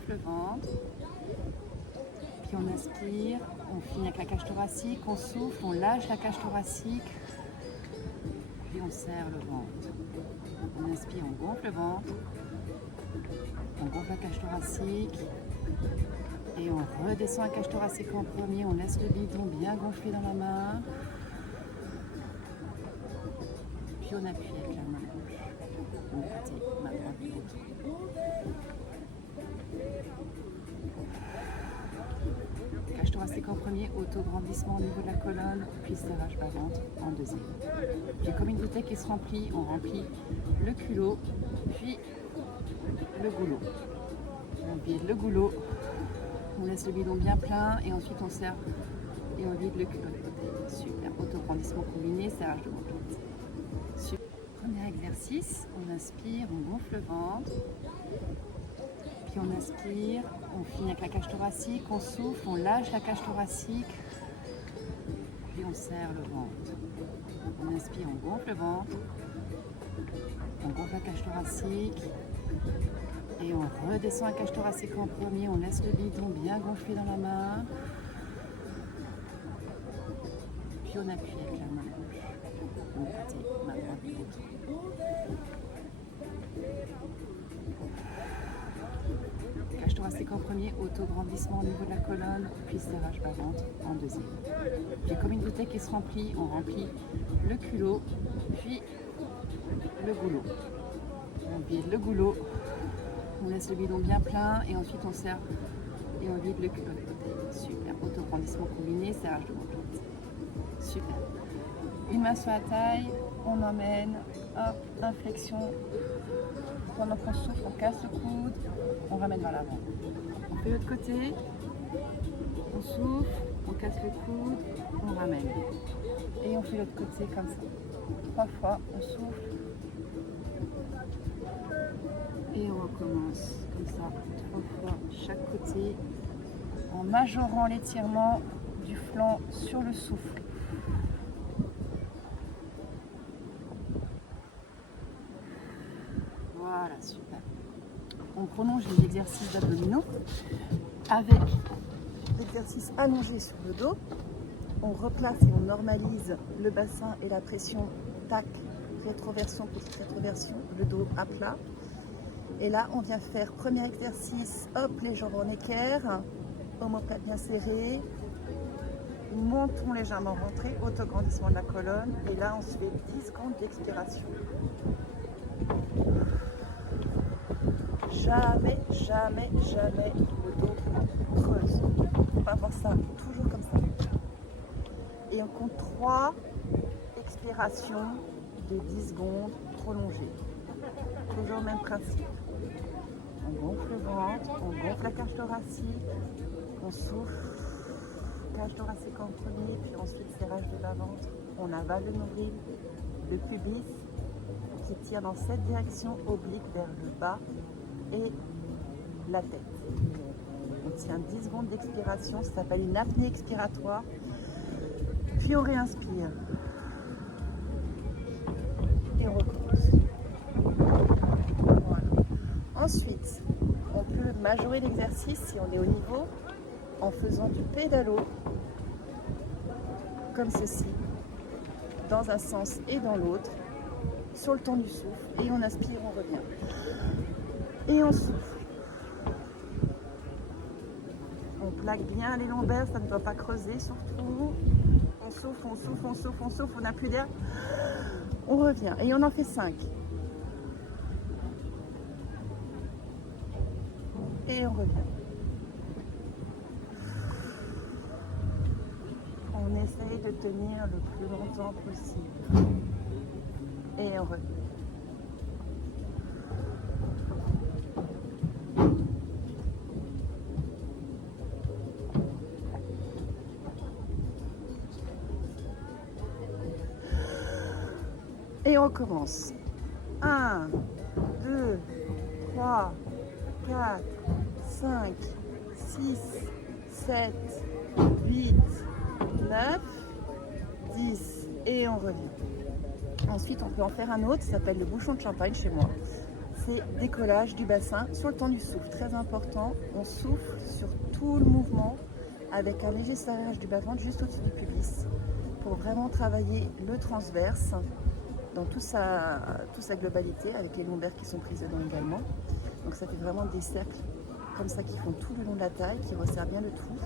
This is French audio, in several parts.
gonfle le ventre. Puis on inspire, on finit avec la cage thoracique, on souffle, on lâche la cage thoracique. Puis on serre le ventre. On inspire, on gonfle le ventre. On gonfle la cage thoracique. Et on redescend la cage thoracique en premier. On laisse le bidon bien gonflé dans la main. Puis on appuie avec la main gauche. Mon côté, ma droite de l'autre. Cage thoracique en premier, auto-grandissement au niveau de la colonne, puis serrage bas-ventre en deuxième. Puis comme une bouteille qui se remplit, on remplit le culot, puis le goulot. On vide le goulot, on laisse le bidon bien plein et ensuite on serre et on vide le culot de côté. Super, auto-grandissement combiné, serrage de ventre. Super. Premier exercice, on inspire, on gonfle le ventre. Puis on inspire, on finit avec la cage thoracique, on souffle, on lâche la cage thoracique, puis on serre le ventre. On inspire, on gonfle le ventre, on gonfle la cage thoracique, et on redescend la cage thoracique en premier, on laisse le bidon bien gonflé dans la main, puis on appuie avec la main gauche, mon côté, ma droite de l'autre. Cage thoracique en premier, auto-grandissement au niveau de la colonne, puis serrage bas-ventre en deuxième. Puis comme une bouteille qui se remplit, on remplit le culot, puis le goulot. On vide le goulot, on laisse le bidon bien plein et ensuite on serre et on vide le culot de côté. Super, auto-grandissement combiné, serrage de ventre. Super. Une main sur la taille, on emmène, hop, inflexion. Pendant qu'on souffle, on casse le coude, on ramène vers l'avant. On fait l'autre côté, on souffle, on casse le coude, on ramène. Et on fait l'autre côté comme ça. 3 fois, on souffle. Et on recommence comme ça, 3 fois chaque côté, en majorant l'étirement du flanc sur le souffle. Voilà, super. On prolonge les exercices d'abdominaux avec l'exercice allongé sur le dos. On replace et on normalise le bassin et la pression. Tac, rétroversion, petite rétroversion, le dos à plat. Et là, on vient faire premier exercice, hop, les jambes en équerre, omoplate bien serrée. Montons légèrement rentrés, auto-grandissement de la colonne. Et là, on se fait 10 secondes d'expiration. Jamais, jamais, jamais le dos creuse. Il ne faut pas avoir ça, toujours comme ça. Et on compte 3 expirations de 10 secondes prolongées. Toujours le même principe. On gonfle le ventre, on gonfle la cage thoracique, on souffle, cage thoracique en premier, puis ensuite serrage de bas-ventre. On avale le nombril, le pubis qui tire dans cette direction, oblique vers le bas et la tête. On tient 10 secondes d'expiration, ça s'appelle une apnée expiratoire. Puis on réinspire. Et on recommence. Voilà. Ensuite, on peut majorer l'exercice si on est au niveau en faisant du pédalo comme ceci, dans un sens et dans l'autre, sur le temps du souffle. Et on inspire, on revient. Et on souffle. On plaque bien les lombaires, ça ne doit pas creuser surtout. On souffle, on souffle, on souffle, on souffle, on n'a plus d'air. On revient et on en fait 5. Et on revient. On essaye de tenir le plus longtemps possible. Et on revient. Et on recommence. 1, 2, 3, 4, 5, 6, 7, 8, 9, 10. Et on revient. Ensuite, on peut en faire un autre, ça s'appelle le bouchon de champagne chez moi. fait décollage du bassin sur le temps du souffle. Très important, on souffle sur tout le mouvement avec un léger serrage du bas-ventre juste au-dessus du pubis pour vraiment travailler le transverse dans toute sa globalité avec les lombaires qui sont prises dedans également. Donc ça fait vraiment des cercles comme ça qui font tout le long de la taille, qui resserrent bien le tout.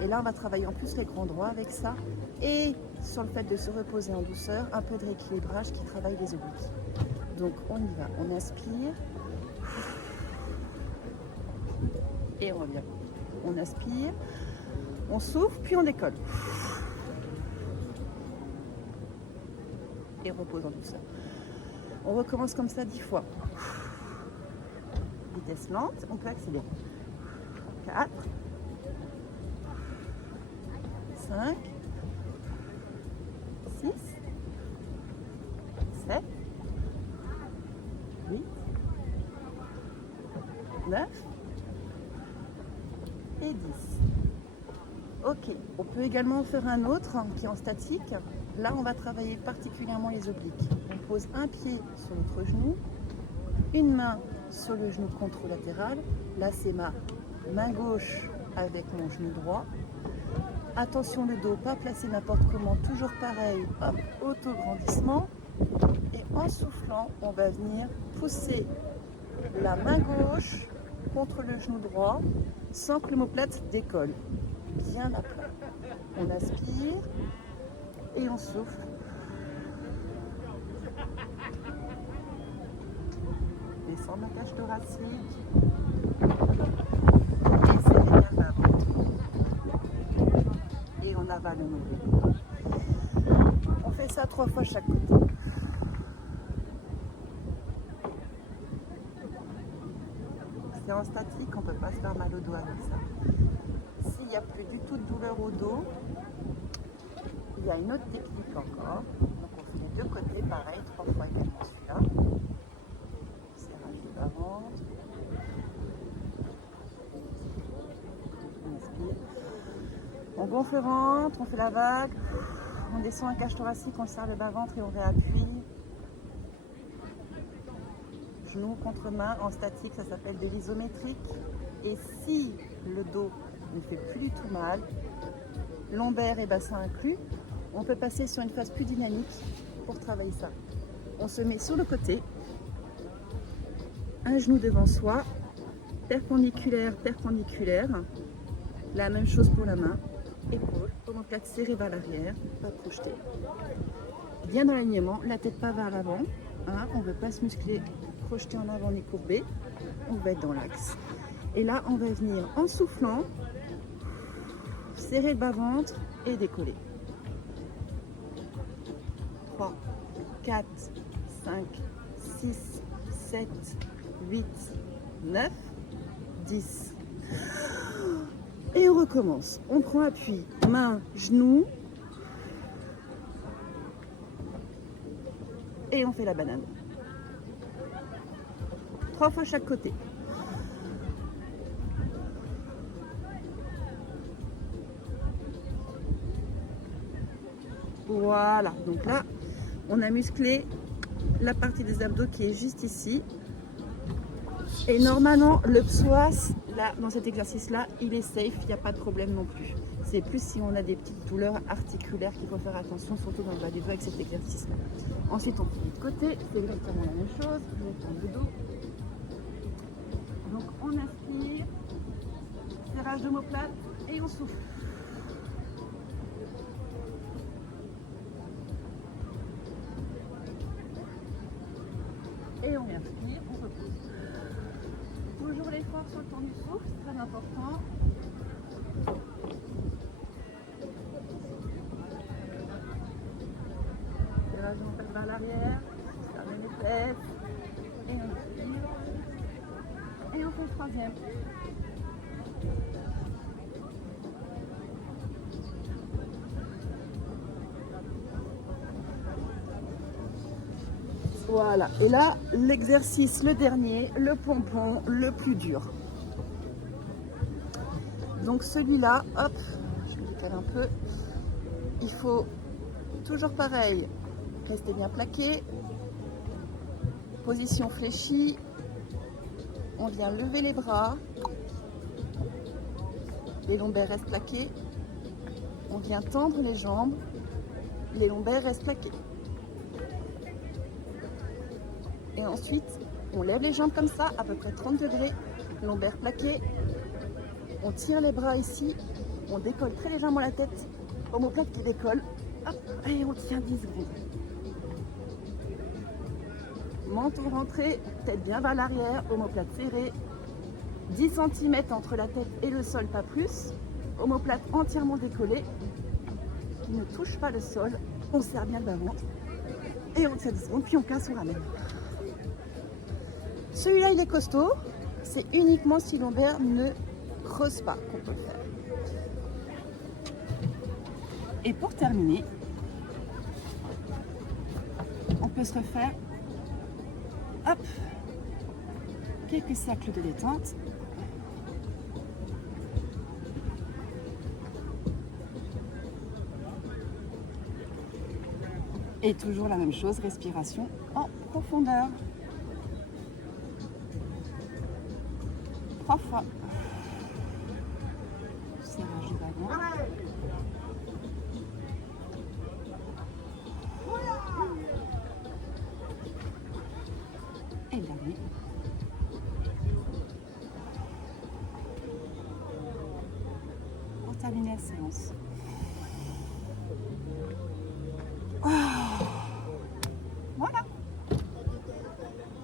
Et là on va travailler en plus les grands droits avec ça et sur le fait de se reposer en douceur, un peu de rééquilibrage qui travaille les obliques. Donc on y va, on inspire et on revient. On inspire, on souffle, puis on décolle. Et repose en douceur. On recommence comme ça 10 fois. Vitesse lente, on peut accélérer. 4, 5, 6, 7, 8, 9 et 10. Ok, on peut également en faire un autre qui est en statique. Là, on va travailler particulièrement les obliques. On pose un pied sur l'autre genou, une main sur le genou contralatéral. Là, c'est ma main gauche avec mon genou droit. Attention le dos, pas placé n'importe comment, toujours pareil, hop, auto-grandissement. Et en soufflant, on va venir pousser la main gauche contre le genou droit sans que l'omoplate décolle. Bien à plat. On aspire et on souffle. Descendre la cage thoracique. Et serrer bien la ventre. Et on avale le nombril. On fait ça 3 fois chaque côté. C'est en statique, on ne peut pas se faire mal au dos avec ça. S'il n'y a plus du tout de douleur au dos, il y a une autre technique encore. Donc on fait les deux côtés, pareil, 3 fois également celui-là. Serrage du bas-ventre. On inspire. On gonfle le ventre, on fait la vague. On descend un cage thoracique, on serre le bas-ventre et on réappuie. Genou contre main en statique, ça s'appelle de l'isométrique. Et si le dos ne fait plus du tout mal, lombaire et bassin inclus, on peut passer sur une phase plus dynamique pour travailler ça. On se met sur le côté, un genou devant soi, perpendiculaire, perpendiculaire. La même chose pour la main, épaule, omoplate serrée vers l'arrière, pas projetée. Bien dans l'alignement, la tête pas vers l'avant, hein, on ne veut pas se muscler, projeter en avant ni courber, on va être dans l'axe. Et là, on va venir en soufflant, serrer le bas-ventre et décoller. 3, 4, 5, 6, 7, 8, 9, 10. Et on recommence. On prend appui, main, genou. Et on fait la banane. 3 fois chaque côté. Voilà, donc là, on a musclé la partie des abdos qui est juste ici. Et normalement, le psoas, là, dans cet exercice-là, il est safe, il n'y a pas de problème non plus. C'est plus si on a des petites douleurs articulaires qu'il faut faire attention, surtout dans le bas du dos avec cet exercice-là. Ensuite, on fait de côté, c'est exactement la même chose. On prend le dos. Donc, on inspire, serrage d'omoplate et on souffle. Et on inspire, on repose. Toujours l'effort sur le temps du souffle, c'est très important. Serrage d'omoplate vers l'arrière, fermez les fesses. Et on inspire. Et on fait le troisième. Voilà, et là, l'exercice, le dernier, le pompon, le plus dur. Donc celui-là, hop, je le décale un peu. Il faut toujours pareil, rester bien plaqué, position fléchie, On vient lever les bras. Les lombaires restent plaqués. On vient tendre les jambes. Les lombaires restent plaqués. Et ensuite, on lève les jambes comme ça, à peu près 30 degrés. Lombaires plaqués. On tire les bras ici. On décolle très légèrement la tête. Omoplate qui décolle. Hop, et on tient 10 secondes. Menton rentré, tête bien vers l'arrière, omoplate serrée. 10 cm entre la tête et le sol, pas plus. Omoplate entièrement décollée, qui ne touche pas le sol. On serre bien le bas-ventre. Et on tient 10 secondes, puis on casse, on ramène. Celui-là, il est costaud. C'est uniquement si lombaire ne creuse pas qu'on peut le faire. Et pour terminer, on peut se refaire hop, quelques cercles de détente. Et toujours la même chose, respiration en profondeur. 3 fois. Serrage du bas-ventre. Et dernier. Pour terminer la séance.